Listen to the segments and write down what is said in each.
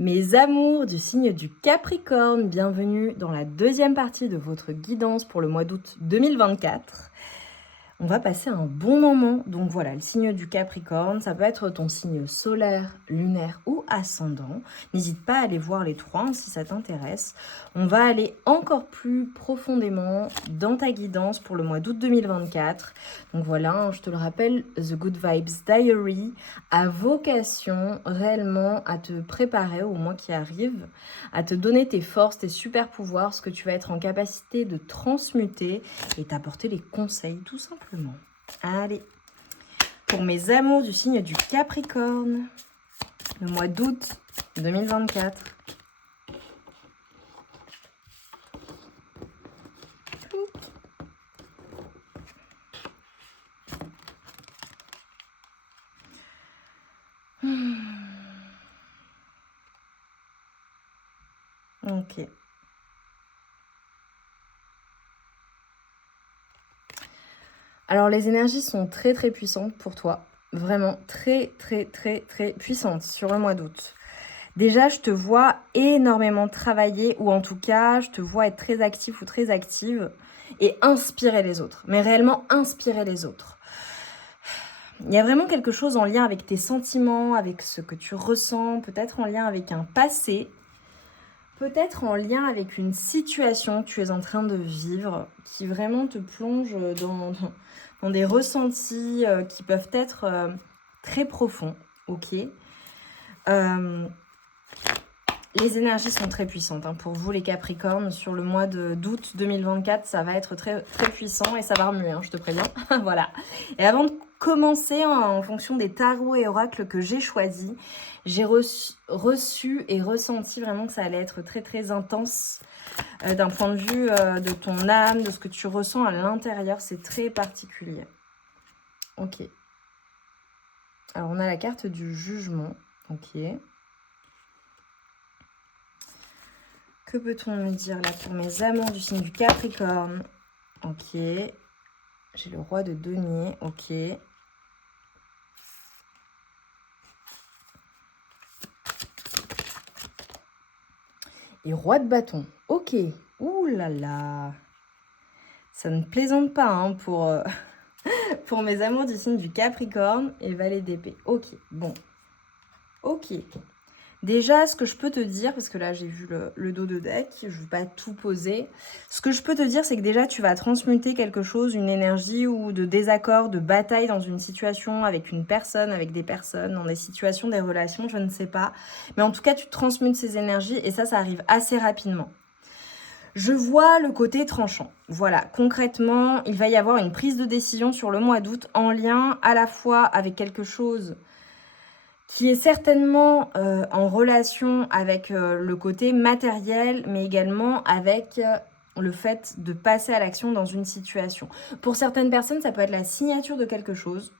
Mes amours du signe du Capricorne, bienvenue dans la deuxième partie de votre guidance pour le mois d'août 2024. On va passer un bon moment, donc voilà, le signe du Capricorne, ça peut être ton signe solaire, lunaire ou ascendant. N'hésite pas à aller voir les trois si ça t'intéresse. On va aller encore plus profondément dans ta guidance pour le mois d'août 2024. Donc voilà, je te le rappelle, The Good Vibes Diary a vocation réellement à te préparer au mois qui arrive, à te donner tes forces, tes super pouvoirs, ce que tu vas être en capacité de transmuter et t'apporter les conseils tout simplement. Allez, pour mes amours du signe du Capricorne, le mois d'août 2024. Ok. Alors les énergies sont très très puissantes pour toi. Vraiment très très très très puissantes sur le mois d'août. Déjà, je te vois énormément travailler, ou en tout cas, je te vois être très actif ou très active et inspirer les autres. Mais réellement inspirer les autres. Il y a vraiment quelque chose en lien avec tes sentiments, avec ce que tu ressens, peut-être en lien avec un passé, peut-être en lien avec une situation que tu es en train de vivre, qui vraiment te plonge dans des ressentis qui peuvent être très profonds, ok. Les énergies sont très puissantes pour vous les Capricornes. Sur le mois d'août 2024, ça va être très, très puissant et ça va remuer, je te préviens. Voilà. Et avant de commencer, en fonction des tarots et oracles que j'ai choisis, j'ai reçu et ressenti vraiment que ça allait être très très intense d'un point de vue de ton âme, de ce que tu ressens à l'intérieur. C'est très particulier. Ok. Alors on a la carte du jugement. Ok. Que peut-on me dire là pour mes amants du signe du Capricorne? Ok. J'ai le roi de denier. Ok. Et roi de bâton. Ok. Ouh là là. Ça ne plaisante pas pour mes amours du signe du Capricorne et valet d'épée. Ok. Bon. Ok. Déjà, ce que je peux te dire, parce que là j'ai vu le dos de deck, je ne veux pas tout poser. Ce que je peux te dire, c'est que déjà tu vas transmuter quelque chose, une énergie ou de désaccord, de bataille dans une situation avec une personne, avec des personnes, dans des situations, des relations, je ne sais pas. Mais en tout cas, tu transmutes ces énergies et ça arrive assez rapidement. Je vois le côté tranchant. Voilà, concrètement, il va y avoir une prise de décision sur le mois d'août en lien à la fois avec quelque chose qui est certainement en relation avec le côté matériel, mais également avec le fait de passer à l'action dans une situation. Pour certaines personnes, ça peut être la signature de quelque chose,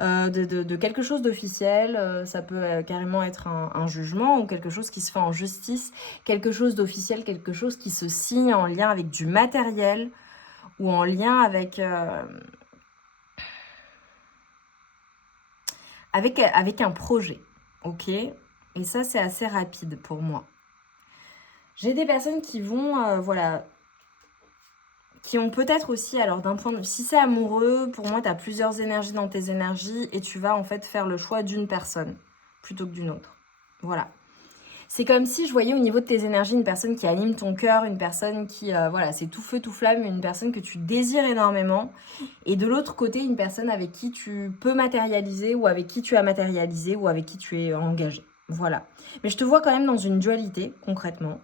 de quelque chose d'officiel, ça peut carrément être un jugement ou quelque chose qui se fait en justice, quelque chose d'officiel, quelque chose qui se signe en lien avec du matériel ou en lien avec un projet, ok. Et ça, c'est assez rapide pour moi. J'ai des personnes qui vont, voilà, qui ont peut-être aussi, alors d'un point de vue, si c'est amoureux, pour moi, tu as plusieurs énergies dans tes énergies et tu vas en fait faire le choix d'une personne plutôt que d'une autre. Voilà. C'est comme si je voyais au niveau de tes énergies une personne qui anime ton cœur, une personne qui, voilà, c'est tout feu, tout flamme, une personne que tu désires énormément. Et de l'autre côté, une personne avec qui tu peux matérialiser ou avec qui tu as matérialisé ou avec qui tu es engagé. Voilà. Mais je te vois quand même dans une dualité, concrètement.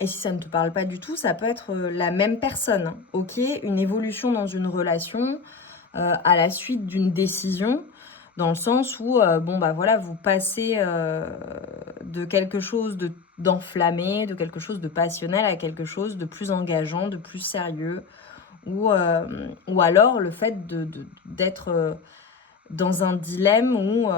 Et si ça ne te parle pas du tout, ça peut être la même personne, ok. Une évolution dans une relation à la suite d'une décision, dans le sens où, bon, bah voilà, vous passez de quelque chose d'enflammé, de quelque chose de passionnel à quelque chose de plus engageant, de plus sérieux, ou alors le fait d'être dans un dilemme où,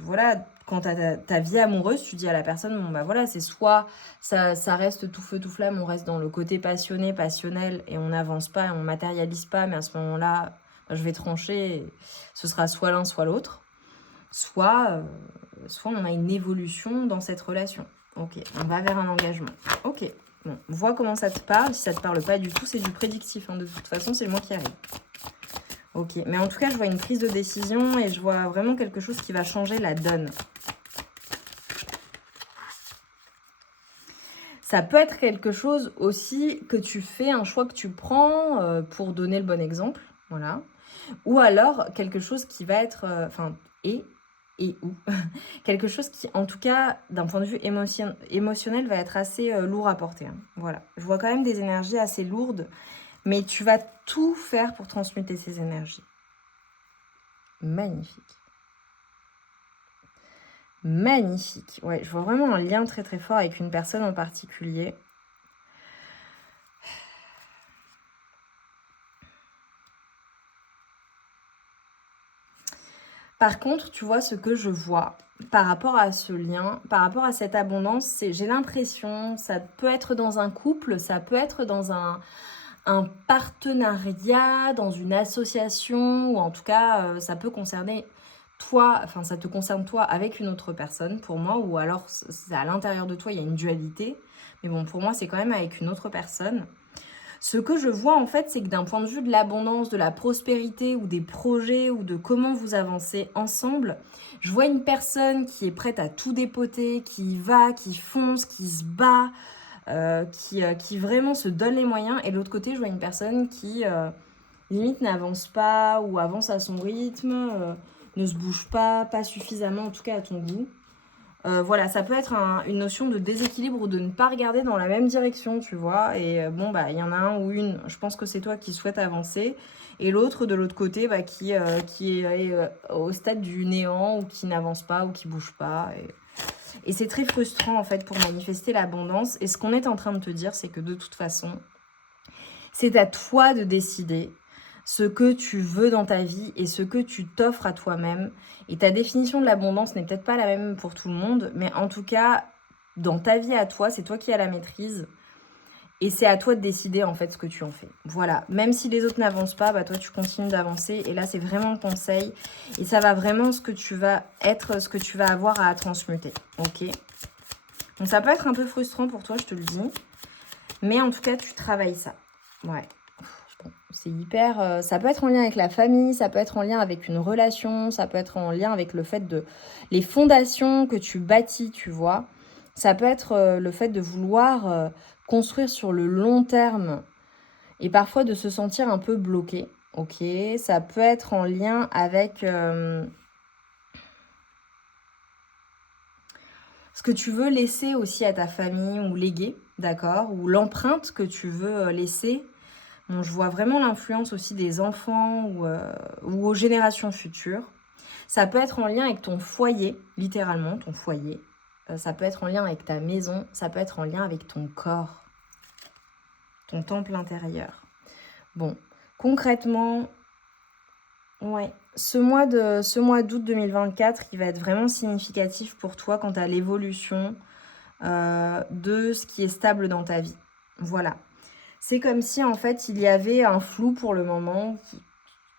voilà, quand tu as ta vie amoureuse, tu dis à la personne, bon bah voilà, c'est soit ça reste tout feu, tout flamme, on reste dans le côté passionné, passionnel, et on n'avance pas, et on matérialise pas, mais à ce moment-là, bah, je vais trancher, et ce sera soit l'un, soit l'autre. soit on a une évolution dans cette relation. Ok, on va vers un engagement. Ok, bon, vois comment ça te parle. Si ça te parle pas du tout, c'est du prédictif. Hein. De toute façon, c'est le moi qui arrive. Ok, mais en tout cas, je vois une prise de décision et je vois vraiment quelque chose qui va changer la donne. Ça peut être quelque chose aussi que tu fais, un choix que tu prends pour donner le bon exemple. Voilà. Ou alors quelque chose qui va être... et ou quelque chose qui, en tout cas, d'un point de vue émotionnel, va être assez lourd à porter. Hein. Voilà. Je vois quand même des énergies assez lourdes, mais tu vas tout faire pour transmuter ces énergies. Magnifique. Magnifique. Ouais, je vois vraiment un lien très très fort avec une personne en particulier. Par contre, tu vois, ce que je vois par rapport à ce lien, par rapport à cette abondance, c'est, j'ai l'impression, ça peut être dans un couple, ça peut être dans un partenariat, dans une association, ou en tout cas, ça peut concerner toi, enfin, ça te concerne toi avec une autre personne, pour moi, ou alors, c'est à l'intérieur de toi, il y a une dualité. Mais bon, pour moi, c'est quand même avec une autre personne. Ce que je vois en fait, c'est que d'un point de vue de l'abondance, de la prospérité ou des projets ou de comment vous avancez ensemble, je vois une personne qui est prête à tout dépoter, qui y va, qui fonce, qui se bat, qui vraiment se donne les moyens. Et de l'autre côté, je vois une personne qui limite n'avance pas ou avance à son rythme, ne se bouge pas suffisamment, en tout cas à ton goût. Voilà, ça peut être une notion de déséquilibre ou de ne pas regarder dans la même direction, tu vois. Et bon, bah, il y en a un ou une, je pense que c'est toi qui souhaite avancer. Et l'autre, de l'autre côté, bah, qui est au stade du néant ou qui n'avance pas ou qui bouge pas. Et c'est très frustrant, en fait, pour manifester l'abondance. Et ce qu'on est en train de te dire, c'est que de toute façon, c'est à toi de décider ce que tu veux dans ta vie et ce que tu t'offres à toi-même. Et ta définition de l'abondance n'est peut-être pas la même pour tout le monde, mais en tout cas, dans ta vie à toi, c'est toi qui as la maîtrise. Et c'est à toi de décider en fait ce que tu en fais. Voilà, même si les autres n'avancent pas, bah toi tu continues d'avancer. Et là c'est vraiment le conseil. Et ça va vraiment ce que tu vas être, ce que tu vas avoir à transmuter. Ok. Donc ça peut être un peu frustrant pour toi, je te le dis. Mais en tout cas, tu travailles ça. Ouais. Bon, c'est hyper... ça peut être en lien avec la famille, ça peut être en lien avec une relation, ça peut être en lien avec le fait de... les fondations que tu bâtis, tu vois. Ça peut être le fait de vouloir construire sur le long terme et parfois de se sentir un peu bloqué. Ok, ça peut être en lien avec ce que tu veux laisser aussi à ta famille ou léguer, d'accord, ou l'empreinte que tu veux laisser. Bon, je vois vraiment l'influence aussi des enfants ou aux générations futures. Ça peut être en lien avec ton foyer, littéralement, ton foyer. Ça peut être en lien avec ta maison. Ça peut être en lien avec ton corps, ton temple intérieur. Bon, concrètement, ouais, ce mois d'août 2024, il va être vraiment significatif pour toi quant à l'évolution de ce qui est stable dans ta vie. Voilà. C'est comme si, en fait, il y avait un flou pour le moment.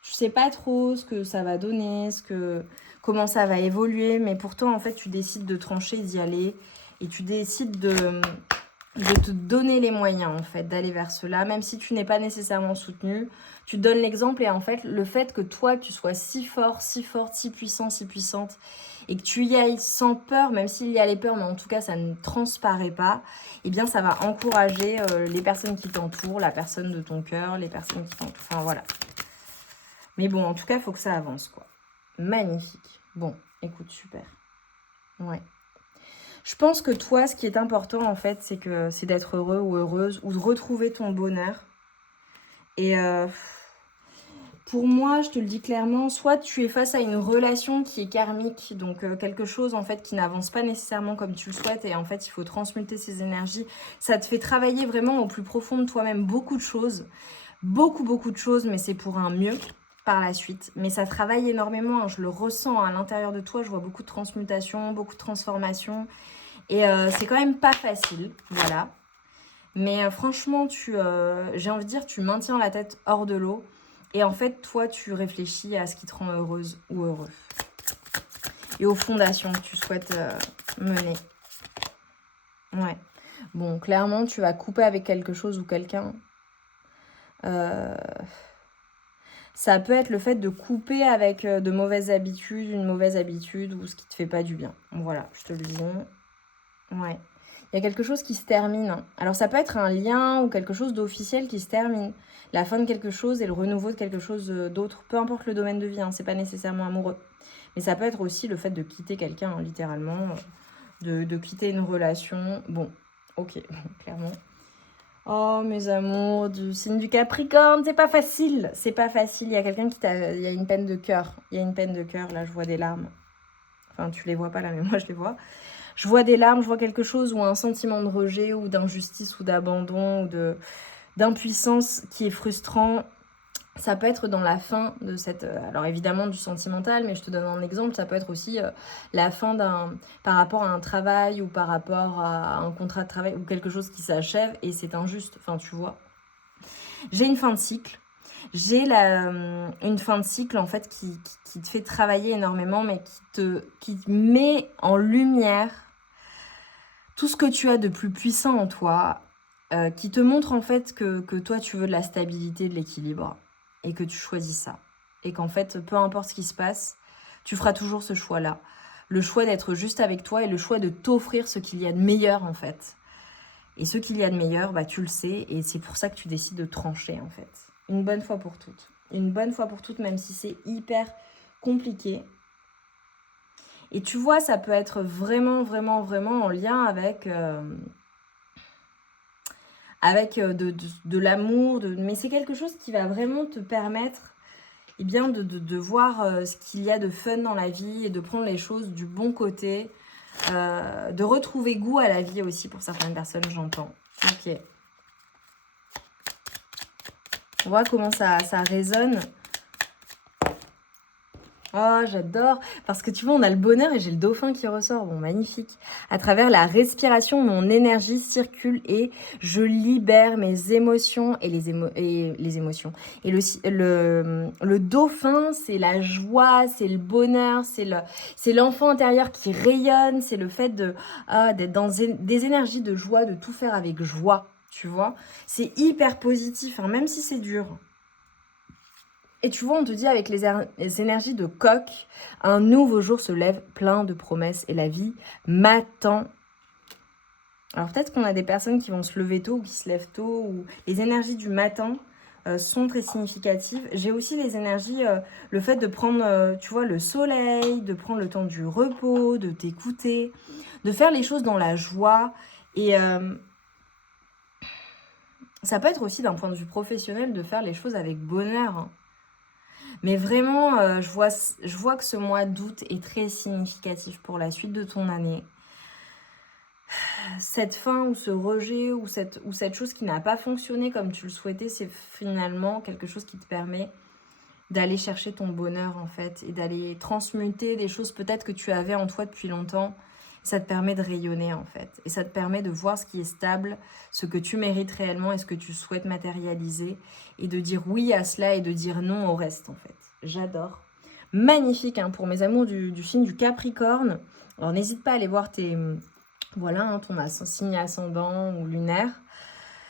Tu sais pas trop ce que ça va donner, comment ça va évoluer, mais pourtant, en fait, tu décides de trancher, d'y aller, et tu décides de te donner les moyens, en fait, d'aller vers cela, même si tu n'es pas nécessairement soutenu. Tu te donnes l'exemple, et en fait, le fait que toi, tu sois si fort, si forte, si puissant, si puissante, et que tu y ailles sans peur, même s'il y a les peurs, mais en tout cas, ça ne transparaît pas, eh bien, ça va encourager les personnes qui t'entourent, la personne de ton cœur, les personnes qui t'entourent, enfin, voilà. Mais bon, en tout cas, il faut que ça avance, quoi. Magnifique. Bon, écoute, super. Ouais. Je pense que toi, ce qui est important, en fait, c'est d'être heureux ou heureuse, ou de retrouver ton bonheur. Et pour moi, je te le dis clairement, soit tu es face à une relation qui est karmique, donc quelque chose, en fait, qui n'avance pas nécessairement comme tu le souhaites, et en fait, il faut transmuter ces énergies. Ça te fait travailler vraiment au plus profond de toi-même beaucoup de choses. Beaucoup de choses, mais c'est pour un mieux par la suite. Mais ça travaille énormément, hein, je le ressens à l'intérieur de toi, je vois beaucoup de transmutation, beaucoup de transformation. Et c'est quand même pas facile, voilà. Mais franchement, j'ai envie de dire, tu maintiens la tête hors de l'eau. Et en fait, toi, tu réfléchis à ce qui te rend heureuse ou heureux. et aux fondations que tu souhaites mener. Ouais. Bon, clairement, tu vas couper avec quelque chose ou quelqu'un. Ça peut être le fait de couper avec de mauvaises habitudes, une mauvaise habitude ou ce qui te fait pas du bien. Voilà, je te le dis. Ouais. Il y a quelque chose qui se termine. Alors ça peut être un lien ou quelque chose d'officiel qui se termine. La fin de quelque chose et le renouveau de quelque chose d'autre. Peu importe le domaine de vie, c'est pas nécessairement amoureux. Mais ça peut être aussi le fait de quitter quelqu'un, littéralement. De quitter une relation. Bon, ok, clairement. Oh, mes amours, du signe du Capricorne, c'est pas facile. C'est pas facile. Il y a quelqu'un qui t'a... Il y a une peine de cœur. Il y a une peine de cœur, là, je vois des larmes. Enfin, tu les vois pas là, mais moi, je les vois. Je vois des larmes, je vois quelque chose ou un sentiment de rejet ou d'injustice ou d'abandon ou d'impuissance qui est frustrant. Ça peut être dans la fin de cette... alors évidemment du sentimental, mais je te donne un exemple. Ça peut être aussi la fin par rapport à un travail ou par rapport à un contrat de travail ou quelque chose qui s'achève et c'est injuste. Enfin, tu vois. J'ai une fin de cycle. J'ai une fin de cycle en fait qui te fait travailler énormément, mais qui te met en lumière tout ce que tu as de plus puissant en toi, qui te montre en fait que toi tu veux de la stabilité, de l'équilibre, et que tu choisis ça. Et qu'en fait, peu importe ce qui se passe, tu feras toujours ce choix-là. Le choix d'être juste avec toi et le choix de t'offrir ce qu'il y a de meilleur en fait. Et ce qu'il y a de meilleur, bah, tu le sais, et c'est pour ça que tu décides de trancher en fait. Une bonne fois pour toutes. Une bonne fois pour toutes, même si c'est hyper compliqué. Et tu vois, ça peut être vraiment, vraiment, vraiment en lien avec de l'amour. Mais c'est quelque chose qui va vraiment te permettre de voir ce qu'il y a de fun dans la vie et de prendre les choses du bon côté. De retrouver goût à la vie aussi pour certaines personnes, j'entends. Ok. On voit comment ça résonne. Oh, j'adore. Parce que tu vois, on a le bonheur et j'ai le dauphin qui ressort. Bon, magnifique. À travers la respiration, mon énergie circule et je libère mes émotions et les émotions. Et le dauphin, c'est la joie, c'est le bonheur, c'est l'enfant intérieur qui rayonne, c'est le fait d'être dans des énergies de joie, de tout faire avec joie, tu vois. C'est hyper positif, même si c'est dur. Et tu vois, on te dit avec les énergies de coq, un nouveau jour se lève plein de promesses et la vie m'attend. Alors peut-être qu'on a des personnes qui vont se lever tôt ou qui se lèvent tôt, ou les énergies du matin sont très significatives. J'ai aussi les énergies, le fait de prendre, tu vois, le soleil, de prendre le temps du repos, de t'écouter, de faire les choses dans la joie. Et ça peut être aussi d'un point de vue professionnel de faire les choses avec bonheur. Mais vraiment, je vois que ce mois d'août est très significatif pour la suite de ton année. Cette fin ou ce rejet ou cette chose qui n'a pas fonctionné comme tu le souhaitais, c'est finalement quelque chose qui te permet d'aller chercher ton bonheur en fait et d'aller transmuter des choses peut-être que tu avais en toi depuis longtemps. Ça te permet de rayonner en fait et ça te permet de voir ce qui est stable, ce que tu mérites réellement et ce que tu souhaites matérialiser et de dire oui à cela et de dire non au reste en fait. J'adore. Magnifique pour mes amours du signe du Capricorne. Alors n'hésite pas à aller voir ton signe ascendant ou lunaire.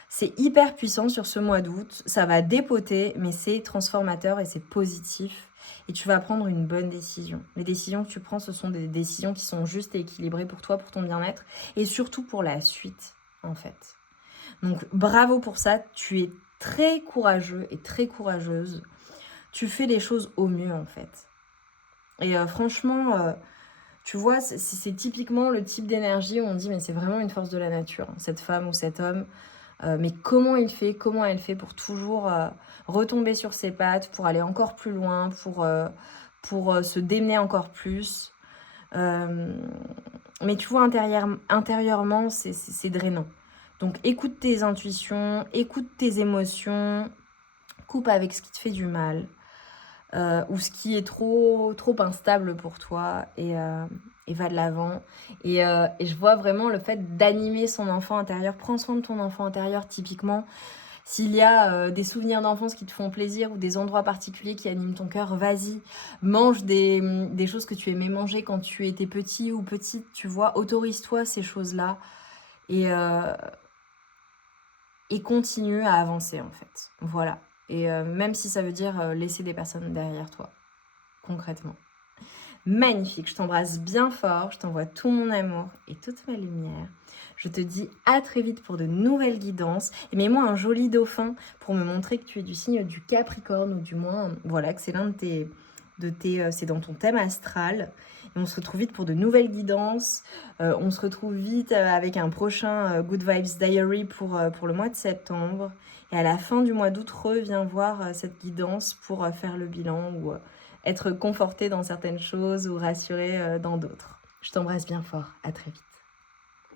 C'est hyper puissant sur ce mois d'août. Ça va dépoter, mais c'est transformateur et c'est positif. Et tu vas prendre une bonne décision. Les décisions que tu prends, ce sont des décisions qui sont justes et équilibrées pour toi, pour ton bien-être. Et surtout pour la suite, en fait. Donc, bravo pour ça. Tu es très courageux et très courageuse. Tu fais les choses au mieux, en fait. Et franchement... tu vois, c'est typiquement le type d'énergie où on dit mais c'est vraiment une force de la nature, cette femme ou cet homme. Mais comment elle fait pour toujours retomber sur ses pattes, pour aller encore plus loin, pour se démener encore plus. Mais tu vois, intérieurement, c'est drainant. Donc écoute tes intuitions, écoute tes émotions, coupe avec ce qui te fait du mal. Ou ce qui est trop instable pour toi et va de l'avant. Et je vois vraiment le fait d'animer son enfant intérieur. Prends soin de ton enfant intérieur typiquement. S'il y a des souvenirs d'enfance qui te font plaisir ou des endroits particuliers qui animent ton cœur, vas-y. Mange des choses que tu aimais manger quand tu étais petit ou petite, tu vois. Autorise-toi ces choses-là et continue à avancer, en fait. Voilà. Et même si ça veut dire laisser des personnes derrière toi, concrètement. Magnifique, je t'embrasse bien fort, je t'envoie tout mon amour et toute ma lumière. Je te dis à très vite pour de nouvelles guidances. Et mets-moi un joli dauphin pour me montrer que tu es du signe du Capricorne, ou du moins, voilà, que c'est l'un c'est dans ton thème astral. Et on se retrouve vite pour de nouvelles guidances. On se retrouve vite avec un prochain Good Vibes Diary pour le mois de septembre. Et à la fin du mois d'août, reviens voir cette guidance pour faire le bilan ou être conforté dans certaines choses ou rassuré dans d'autres. Je t'embrasse bien fort. À très vite.